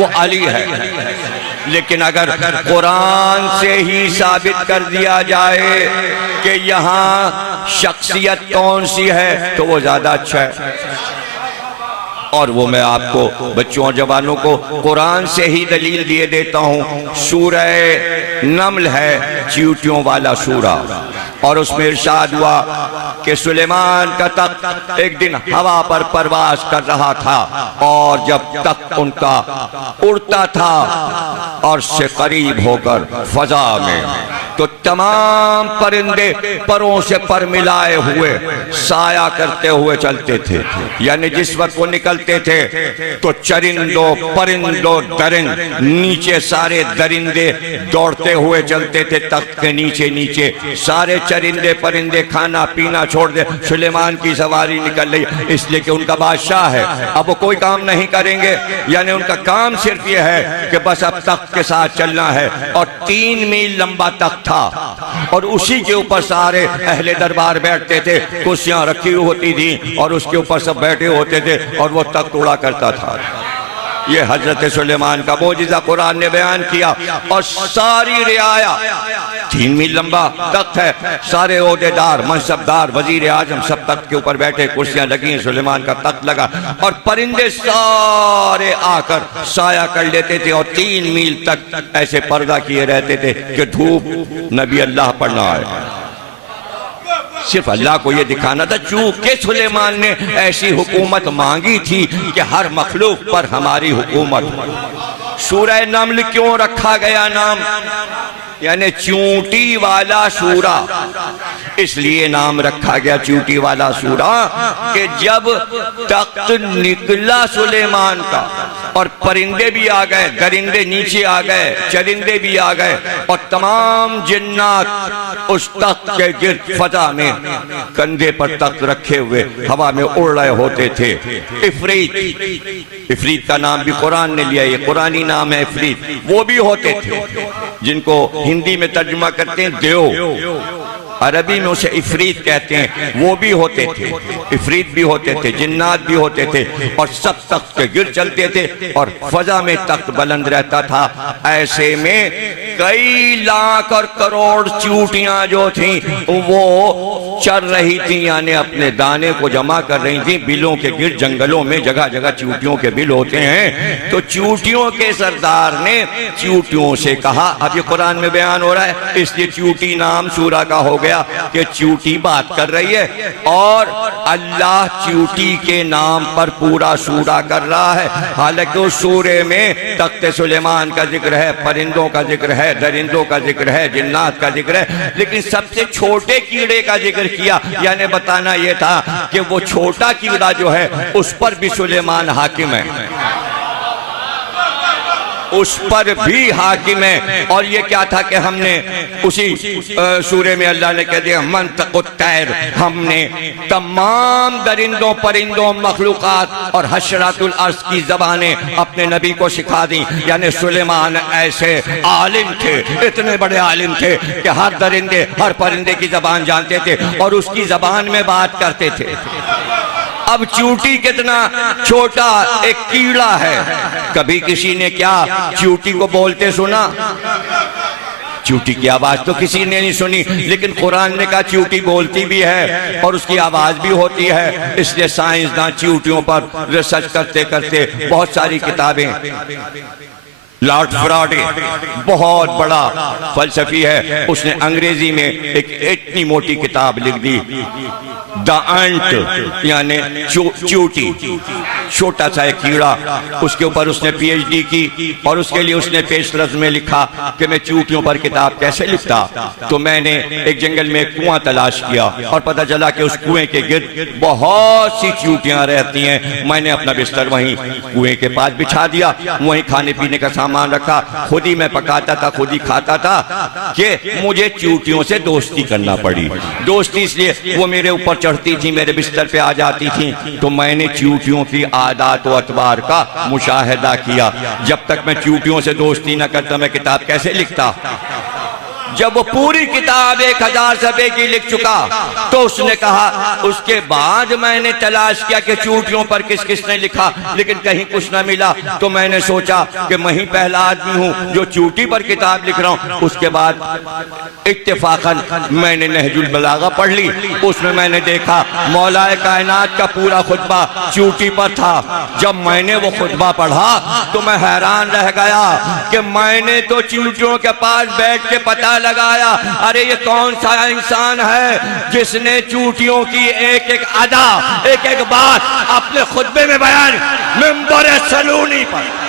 वो अली है। लेकिन अगर कुरान से ही साबित कर दिया जाए कि यहाँ शख्सियत कौन सी है तो वो ज्यादा अच्छा है। और वो मैं आपको बच्चों और जवानों को कुरान से ही दलील दिए देता हूँ। सूरह नमल है चींटियों वाला सूरा, और उसमें इरशाद हुआ कि सुलेमान का तख्त एक दिन हवा पर परवास कर रहा था, और जब तख्त उनका उड़ता था और से करीब होकर फजा में, तो तमाम परिंदे परों से पर मिलाए हुए साया करते हुए चलते थे। यानी जिस वक्त वो निकलते थे तो चरिंदों परिंदों दरिंद नीचे सारे दरिंदे दौड़ते हुए चलते थे। तख्त के नीचे नीचे सारे चरिंदे परिंदे खाना पीना छोड़ दे, सुलेमान की सवारी निकल रही, इसलिए कि उनका बादशाह है। अब वो कोई काम नहीं करेंगे, यानी उनका काम सिर्फ ये है कि बस अब तख्त के साथ चलना है। और 3 मील लंबा तख्त था, और उसी के ऊपर सारे अहले दरबार बैठते थे, कुर्सियां रखी होती थी और उसके ऊपर सब बैठे होते थे, और वो तख्त उड़ा करता था। ये हजरत सुलेमान का मौजिज़ा कुरान ने बयान किया। और सारी रियाया 3 मील लंबा तख्त है, सारे ओहदेदार मनसबदार वजीर आजम सब तख्त के ऊपर बैठे, कुर्सियां लगी, सुलेमान का तख्त लगा, और परिंदे सारे आकर साया कर लेते थे, और 3 मील तक ऐसे पर्दा किए रहते थे कि धूप नबी अल्लाह पर ना आए। सिर्फ अल्लाह को यह दिखाना था, चूंकि सुलेमान ने ऐसी हुकूमत मांगी थी कि हर मखलूक पर हमारी हुकूमत। सूरह नमल क्यों रखा गया नाम, यानी चूंटी वाला सूरा, इसलिए नाम रखा गया चूंटी वाला सूरा कि जब तख्त निकला सुलेमान का, और परिंदे भी आ गए, दरिंदे नीचे आ गए, चरिंदे भी आ गए, और तमाम जिन्नात उस तख्त के गिर्द फजा में कंधे पर तख्त रखे हुए हवा में उड़ रहे होते थे। इफरीत, इफरीत का नाम भी कुरान ने लिया, ये कुरानी नाम है इफरीत। वो भी होते थे जिनको हिंदी में तर्जुमा करते हैं देव, अरबी में उसे इफरीत कहते हैं। वो भी होते थे, इफरीत भी होते थे, जिन्नात भी होते थे, और सब तख्त के गिर चलते थे, और फजा में तख्त बुलंद रहता था। ऐसे में कई लाख और करोड़ चूटियां जो थीं वो चर रही थी, यानी अपने दाने को जमा कर रही थी बिलों के गिर। जंगलों में जगह जगह चूटियों के बिल होते हैं, तो चूटियों के सरदार ने चूटियों से कहा, अब ये कुरान में बयान हो रहा है, इसलिए चूटी नाम सूरा का हो गया कि चूटी बात कर रही है, और अल्लाह चूटी के नाम पर पूरा सूरा कर रहा है। हालांकि उस सूरे में तख्त सुलेमान का जिक्र है, परिंदों का जिक्र है, दरिंदों का जिक्र है, जिन्नात का जिक्र है, लेकिन सबसे छोटे कीड़े का जिक्र किया। यानी बताना यह था कि वो छोटा कीड़ा जो है उस पर भी सुलेमान हाकिम है, उस पर भी हाकिम है। और ये क्या था कि हमने उसी सूरे में अल्लाह ने कह दिया मंतकुत्तैर, हमने तमाम दरिंदों परिंदों मखलूकात और हशरातुल अर्ज़ की ज़बानें अपने नबी को सिखा दी। यानी सुलेमान ऐसे आलिम थे, इतने बड़े आलिम थे कि हर दरिंदे हर परिंदे की ज़बान जानते थे और उसकी ज़बान में बात करते थे। अब चूटी कितना छोटा एक कीड़ा है, कभी किसी ने क्या चूटी को बोलते सुना? चूटी की आवाज तो किसी ने नहीं सुनी, लेकिन कुरान ने कहा चूटी बोलती भी है और उसकी आवाज भी होती है। इसलिए साइंसदान चूटियों पर रिसर्च करते करते बहुत सारी किताबें, लॉर्ड फ्राडे बहुत बड़ा फलसफी है, उसने अंग्रेजी में एक इतनी मोटी किताब लिख दी, द अंट, यानी चूटी, छोटा सा एक कीड़ा। उसके ऊपर उसने पीएचडी की और उसके लिए उसने पेश लफ्ज में लिखा कि मैं चूटियों पर किताब कैसे लिखता। तो मैंने एक जंगल में एक कुआं तलाश किया और पता चला कि उस कुएं के गिर्द बहुत सी चूटियां रहती हैं। मैंने अपना बिस्तर वहीं कुएं के पास बिछा दिया, वहीं खाने पीने का सामान रखा, खुद ही मैं पकाता था, खुद ही खाता था कि मुझे चूटियों से दोस्ती करना पड़ी। दोस्ती इसलिए वो मेरे ऊपर चढ़ती थी, मेरे बिस्तर पे आ जाती थी, तो मैंने चूटियों की आदात व अतबार का मुशाहिदा किया। जब तक मैं चूटियों से दोस्ती न करता मैं किताब कैसे लिखता? जब वो पूरी किताब 1000 सफ़े की लिख चुका तो उसने कहा, उसके बाद मैंने तलाश किया कि चूंटियों पर किस किसने लिखा, लेकिन कहीं कुछ ना मिला। तो मैंने सोचा कि मैं ही पहला आदमी हूं जो चूंटी पर किताब लिख रहा हूं। उसके बाद इत्तेफाकन मैंने नहजुल बलागा पढ़ ली। उसमें मैंने देखा मौलाए कायनात का पूरा खुतबा चूंटी पर था। जब मैंने वो खुतबा पढ़ा तो मैं हैरान रह गया कि मैंने तो चूंटियों के पास बैठ के पता लगाया, अरे ये कौन सा इंसान है जिसने चूंटियों की एक एक अदा, एक एक बात अपने खुतबे में बयान मिंबर सलूनी पर